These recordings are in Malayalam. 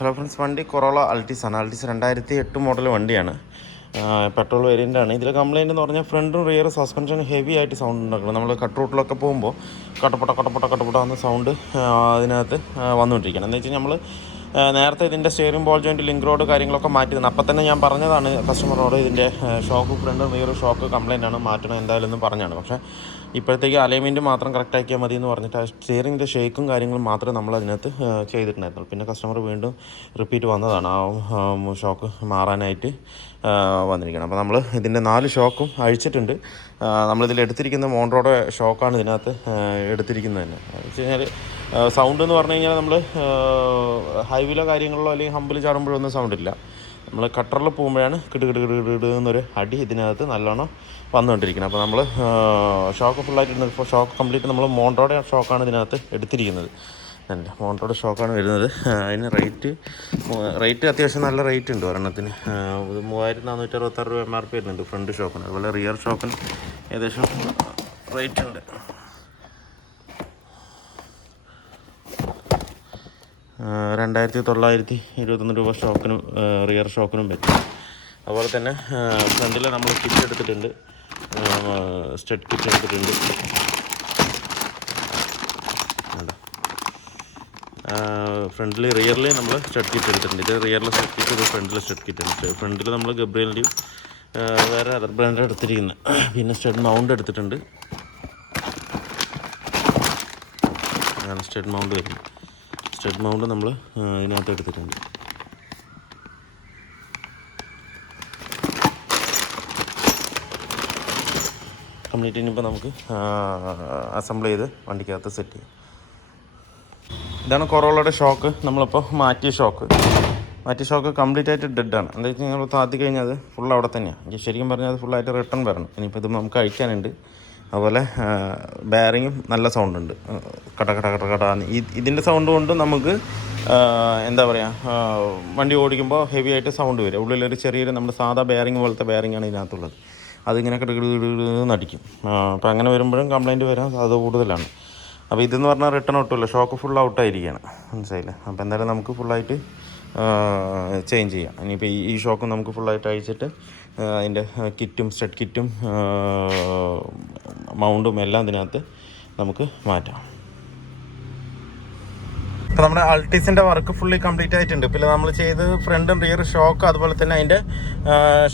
ഹലോ ഫ്രണ്ട്സ്, വണ്ടി കൊറോള അൾട്ടിസ് ആണ്. അൾട്ടിസ് 2008 മോഡൽ വണ്ടിയാണ്. പെട്രോൾ വേരിയൻ്റാണ്. ഇതിൽ കംപ്ലയിൻ്റ് എന്ന് പറഞ്ഞാൽ ഫ്രണ്ടും റിയറും സസ്പെൻഷൻ ഹെവി ആയിട്ട് സൗണ്ട് ഉണ്ടാക്കണം. നമ്മൾ കട്ട് റൂട്ടിലൊക്കെ പോകുമ്പോൾ കട്ടപ്പട്ട എന്ന സൗണ്ട് അതിനകത്ത് വന്നുകൊണ്ടിരിക്കണം. എന്ന് വെച്ചാൽ നമ്മൾ നേരത്തെ ഇതിൻ്റെ steering ball joint link road കാര്യങ്ങളൊക്കെ മാറ്റി തന്നെ അപ്പം തന്നെ ഞാൻ പറഞ്ഞതാണ് കസ്റ്റമറോട്, ഇതിൻ്റെ ഷോക്ക് ഫ്രണ്ടും റിയറും ഷോക്ക് കംപ്ലയിൻ്റ് ആണ്, മാറ്റണം എന്തായാലും എന്ന് പറഞ്ഞാണ്. പക്ഷേ ഇപ്പോഴത്തേക്ക് അലൈൻമെൻറ്റ് മാത്രം കറക്റ്റ് ആക്കിയാൽ മതി എന്ന് പറഞ്ഞിട്ട് ആ സ്റ്റിയറിങ്ങിൻ്റെ ഷേക്കും കാര്യങ്ങളും മാത്രമേ നമ്മൾ അതിനകത്ത് ചെയ്തിട്ടുണ്ടായിരുന്നുള്ളൂ. പിന്നെ കസ്റ്റമർ വീണ്ടും റിപ്പീറ്റ് വന്നതാണ് ആ ഷോക്ക് മാറാനായിട്ട് വന്നിരിക്കണം. അപ്പോൾ നമ്മൾ ഇതിൻ്റെ 4 ഷോക്കും അഴിച്ചിട്ടുണ്ട്. നമ്മളിതിൽ എടുത്തിരിക്കുന്ന മോൺട്രോയുടെ ഷോക്കാണ് ഇതിനകത്ത് എടുത്തിരിക്കുന്നത് തന്നെ. വെച്ച് കഴിഞ്ഞാൽ സൗണ്ട് എന്ന് പറഞ്ഞു കഴിഞ്ഞാൽ നമ്മൾ ഹൈവേയിലോ കാര്യങ്ങളിലോ അല്ലെങ്കിൽ ഹമ്പിൽ ചാടുമ്പോഴൊന്നും സൗണ്ടില്ല. നമ്മൾ കട്ടറിൽ പോകുമ്പോഴാണ് കിടുകിടുകിടുകിടുന്നൊരു അടി ഇതിനകത്ത് നല്ലോണം വന്നുകൊണ്ടിരിക്കുന്നത്. അപ്പോൾ നമ്മൾ ഷോക്ക് ഫുള്ളായിട്ട് ഇടുന്നത്, ഷോക്ക് കംപ്ലീറ്റ് നമ്മൾ മോൺട്രോയുടെ ഷോക്കാണ് ഇതിനകത്ത് എടുത്തിരിക്കുന്നത്. അല്ല, മോൺട്രോയുടെ ഷോക്കാണ് വരുന്നത്. അതിന് റേറ്റ് അത്യാവശ്യം നല്ല റേറ്റ് ഉണ്ട്. ഒരെണ്ണത്തിന് 3466 രൂപ MRP വരുന്നുണ്ട് ഫ്രണ്ട് ഷോക്കിന്. അതുപോലെ റിയർ ഷോക്കിന് ഏകദേശം റേറ്റ് ഉണ്ട്. 2921 രൂപ ഷോക്കിനും റിയർ ഷോക്കിനും പറ്റും. അതുപോലെ തന്നെ ഫ്രണ്ടിൽ നമ്മൾ കിറ്റ് എടുത്തിട്ടുണ്ട്, സ്റ്റഡ് കിറ്റ് എടുത്തിട്ടുണ്ട്. ഫ്രണ്ടിൽ റിയറിൽ നമ്മൾ സ്റ്റഡ് കിറ്റ് എടുത്തിട്ടുണ്ട്. ഇത് റിയറിൽ സ്റ്റഡ് കിറ്റ്, ഇത് ഫ്രണ്ടിൽ സ്റ്റഡ് കിറ്റ് ഉണ്ട്. ഫ്രണ്ടിൽ നമ്മൾ ഗബ്രിയലിൻ്റെയും വേറെ അതർ ബ്രാൻഡ് എടുത്തിരിക്കുന്നത്. പിന്നെ സ്റ്റഡ് മൗണ്ട് എടുത്തിട്ടുണ്ട്. അങ്ങനെ സ്റ്റഡ് മൗണ്ട് വരുന്നു. സ്റ്റഡ് മൗണ്ട് നമ്മൾ ഇതിനകത്ത് എടുത്തിട്ടുണ്ട്. കംപ്ലീറ്റ് ഇനിയിപ്പോൾ നമുക്ക് അസംബിൾ ചെയ്ത് വണ്ടിക്കകത്ത് സെറ്റ് ചെയ്യാം. ഇതാണ് കൊറോളയുടെ ഷോക്ക്. നമ്മളിപ്പോൾ മാറ്റിയ ഷോക്ക് കംപ്ലീറ്റ് ആയിട്ട് ഡെഡാണ്. എന്താ വെച്ചാൽ ഞങ്ങൾ താത്തി കഴിഞ്ഞാൽ അത് ഫുൾ അവിടെ തന്നെയാണ്. ശരിക്കും പറഞ്ഞാൽ അത് ഫുള്ളായിട്ട് റിട്ടേൺ വരണം. ഇനിയിപ്പോൾ ഇത് നമുക്ക് അഴിക്കാനുണ്ട്. അതുപോലെ ബെയറിങ്ങും നല്ല സൗണ്ടുണ്ട്, കട. ഇതിൻ്റെ സൗണ്ട് കൊണ്ട് നമുക്ക് എന്താ പറയുക, വണ്ടി ഓടിക്കുമ്പോൾ ഹെവി ആയിട്ട് സൗണ്ട് വരും. ഉള്ളിലൊരു ചെറിയൊരു നമ്മുടെ സാധാ ബെയറിങ് പോലത്തെ ബെയറിങ്ങാണ് ഇതിനകത്തുള്ളത്. അതിങ്ങനെ കിടകിടകിടകിടന്നടിക്കും. അപ്പോൾ അങ്ങനെ വരുമ്പോഴും കംപ്ലയിൻറ്റ് വരാൻ സാധ്യത കൂടുതലാണ്. അപ്പോൾ ഇതെന്ന് പറഞ്ഞാൽ റിട്ടേൺ ഒട്ടുമില്ല, ഷോക്ക് ഫുൾ ഔട്ടായിരിക്കുകയാണ്, മനസ്സിലായില്ലേ? അപ്പോൾ എന്തായാലും നമുക്ക് ഫുള്ളായിട്ട് ചേഞ്ച് ചെയ്യാം. ഇനിയിപ്പോൾ ഈ ഷോക്കും നമുക്ക് ഫുള്ളായിട്ട് അഴിച്ചിട്ട് അതിൻ്റെ കിറ്റും സ്റ്റഡ് കിറ്റും മൗണ്ടും എല്ലാം ഇതിനകത്ത് നമുക്ക് മാറ്റാം. ഇപ്പോൾ നമ്മുടെ അൾട്ടിസിൻ്റെ വർക്ക് ഫുള്ളി കംപ്ലീറ്റ് ആയിട്ടുണ്ട്. പിന്നെ നമ്മൾ ചെയ്ത് ഫ്രണ്ടും റിയർ ഷോക്ക്, അതുപോലെ തന്നെ അതിൻ്റെ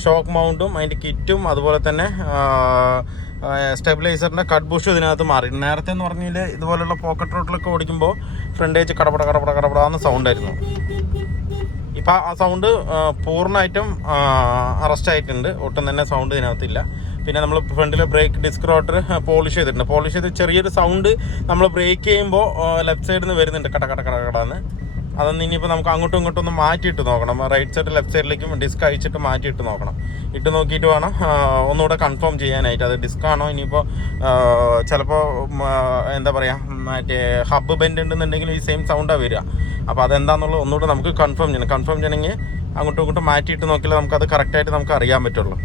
ഷോക്ക് മൗണ്ടും അതിൻ്റെ കിറ്റും, അതുപോലെ തന്നെ സ്റ്റെബിലൈസറിൻ്റെ കട്ട് ബുഷും ഇതിനകത്ത് മാറി. നേരത്തെ എന്ന് പറഞ്ഞാൽ ഇതുപോലുള്ള പോക്കറ്റ് റോഡിലൊക്കെ ഓടിക്കുമ്പോൾ ഫ്രണ്ടേജ് കടപട സൗണ്ടായിരുന്നു. ഇപ്പം ആ സൗണ്ട് പൂർണ്ണമായിട്ടും അറസ്റ്റ് ആയിട്ടുണ്ട്. ഒട്ടും തന്നെ സൗണ്ട് ഇതിനകത്തില്ല. പിന്നെ നമ്മൾ ഫ്രണ്ടിൽ ബ്രേക്ക് ഡിസ്ക് റോട്ടർ പോളിഷ് ചെയ്ത് ചെറിയൊരു സൗണ്ട് നമ്മൾ ബ്രേക്ക് ചെയ്യുമ്പോൾ ലെഫ്റ്റ് സൈഡിൽ നിന്ന് വരുന്നുണ്ട്, കടന്ന്. അതൊന്നും ഇനിയിപ്പോൾ നമുക്ക് അങ്ങോട്ടും ഇങ്ങോട്ടും ഒന്ന് മാറ്റിയിട്ട് നോക്കണം. റൈറ്റ് സൈഡ് ലെഫ്റ്റ് സൈഡിലേക്കും ഡിസ്ക് അഴിച്ചിട്ട് മാറ്റിയിട്ട് നോക്കണം. ഇട്ട് നോക്കിയിട്ട് വേണം ഒന്നുകൂടെ കൺഫേം ചെയ്യാനായിട്ട്. അത് ഡിസ്ക് ആണോ, ഇനിയിപ്പോൾ ചിലപ്പോൾ എന്താ പറയുക, മറ്റേ ഹബ്ബ് ബെൻഡ് ഉണ്ടെന്നുണ്ടെങ്കിൽ ഈ സെയിം സൗണ്ടാണ് വരിക. അപ്പോൾ അതെന്താണെന്നുള്ളത് ഒന്നുകൂടെ നമുക്ക് കൺഫേം ചെയ്യണമെങ്കിൽ അങ്ങോട്ടും ഇങ്ങോട്ടും മാറ്റിയിട്ട് നോക്കിയാൽ നമുക്കത് കറക്റ്റായിട്ട് നമുക്ക് അറിയാൻ പറ്റുള്ളൂ.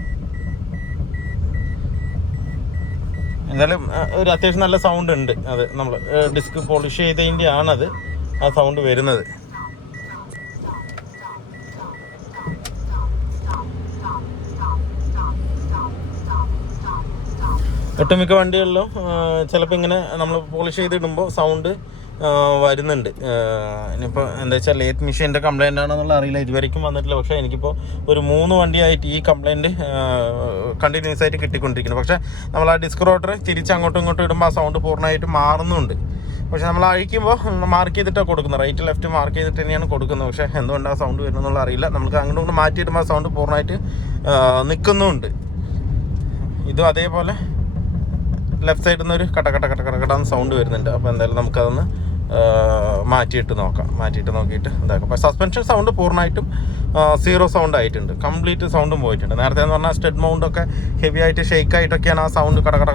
എന്തായാലും ഒരു അത്യാവശ്യം നല്ല സൗണ്ട് ഉണ്ട്. അത് നമ്മൾ ഡിസ്ക് പോളിഷ് ചെയ്തതിൻ്റെ ആണത് ആ സൗണ്ട് വരുന്നത്. ഒട്ടുമിക്ക വണ്ടികളിലും ചിലപ്പോൾ ഇങ്ങനെ നമ്മൾ പോളിഷ് ചെയ്തിടുമ്പോൾ സൗണ്ട് വരുന്നുണ്ട്. ഇനിയിപ്പോൾ എന്താ വെച്ചാൽ ലേറ്റ് മെഷീൻ്റെ കംപ്ലയിൻ്റ് ആണെന്നുള്ള അറിയില്ല, ഇതുവരെയ്ക്കും വന്നിട്ടില്ല. പക്ഷേ എനിക്കിപ്പോൾ ഒരു 3 വണ്ടിയായിട്ട് ഈ കംപ്ലയിൻറ്റ് കണ്ടിന്യൂസ് ആയിട്ട് കിട്ടിക്കൊണ്ടിരിക്കുന്നു. പക്ഷേ നമ്മൾ ആ ഡിസ്ക് റോട്ടർ തിരിച്ച് അങ്ങോട്ടും ഇങ്ങോട്ടും ഇടുമ്പോൾ ആ സൗണ്ട് പൂർണ്ണമായിട്ട് മാറുന്നുണ്ട്. പക്ഷേ നമ്മൾ അഴിക്കുമ്പോൾ മാർക്ക് ചെയ്തിട്ടാണ് കൊടുക്കുന്നത്, റൈറ്റ് ലെഫ്റ്റ് മാർക്ക് ചെയ്തിട്ട് തന്നെയാണ് കൊടുക്കുന്നത്. പക്ഷേ എന്തുകൊണ്ടാണ് ആ സൗണ്ട് വരുന്നതെന്നുള്ള അറിയില്ല. നമുക്ക് അങ്ങോട്ടും ഇങ്ങോട്ട് മാറ്റിയിടുമ്പോൾ ആ സൗണ്ട് പൂർണ്ണമായിട്ട് നിൽക്കുന്നുമുണ്ട്. ഇതും അതേപോലെ ലെഫ്റ്റ് സൈഡിൽ നിന്ന് ഒരു കടന്ന് സൗണ്ട് വരുന്നുണ്ട്. അപ്പോൾ എന്തായാലും നമുക്കതൊന്ന് മാറ്റിയിട്ട് നോക്കിയിട്ട് ഇതാക്കാം. അപ്പോൾ സസ്പെൻഷൻ സൗണ്ട് പൂർണ്ണമായിട്ടും 0 സൗണ്ട് ആയിട്ടുണ്ട്, കംപ്ലീറ്റ് സൗണ്ടും പോയിട്ടുണ്ട്. നേരത്തെ എന്ന് പറഞ്ഞാൽ സ്റ്റഡ് മൗണ്ടൊക്കെ ഹെവി ആയിട്ട് ഷെയ്ക്ക് ആയിട്ടൊക്കെയാണ് ആ സൗണ്ട് കടന്ന്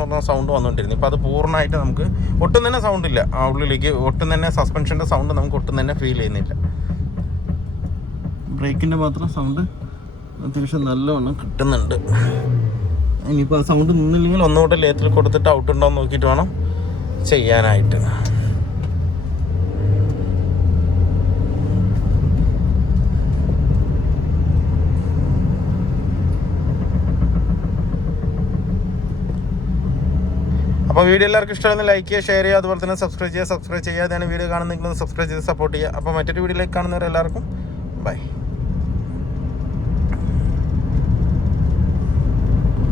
പറഞ്ഞ സൗണ്ട് വന്നുകൊണ്ടിരുന്നത്. ഇപ്പോൾ അത് പൂർണ്ണമായിട്ട് നമുക്ക് ഒട്ടും തന്നെ സൗണ്ട് ഇല്ല. ആ ഉള്ളിലേക്ക് ഒട്ടും തന്നെ സസ്പെൻഷൻ്റെ സൗണ്ട് നമുക്ക് ഒട്ടും തന്നെ ഫീൽ ചെയ്യുന്നില്ല. ബ്രേക്കിൻ്റെ മാത്രം സൗണ്ട് അത്യാവശ്യം നല്ലവണ്ണം കിട്ടുന്നുണ്ട്. ഇനിയിപ്പോൾ ആ സൗണ്ട് നിന്നില്ലെങ്കിൽ ഒന്നുകൂടെ ലേത്തിൽ കൊടുത്തിട്ട് ഔട്ടുണ്ടോ എന്ന് നോക്കിയിട്ട് വേണം ചെയ്യാനായിട്ട്. അപ്പോൾ വീഡിയോ എല്ലാവർക്കും ഇഷ്ടമായിരുന്നു ലൈക്ക് ചെയ്യുക, ഷെയർ ചെയ്യുക, അതുപോലെ തന്നെ സബ്സ്ക്രൈബ് ചെയ്യാതെയാണ് വീഡിയോ കാണുന്നെങ്കിൽ സബ്സ്ക്രൈബ് ചെയ്ത് സപ്പോർട്ട് ചെയ്യുക. അപ്പോൾ മറ്റൊരു വീഡിയോയിലേക്ക് കാണുന്നവരെല്ലാവർക്കും ബൈ.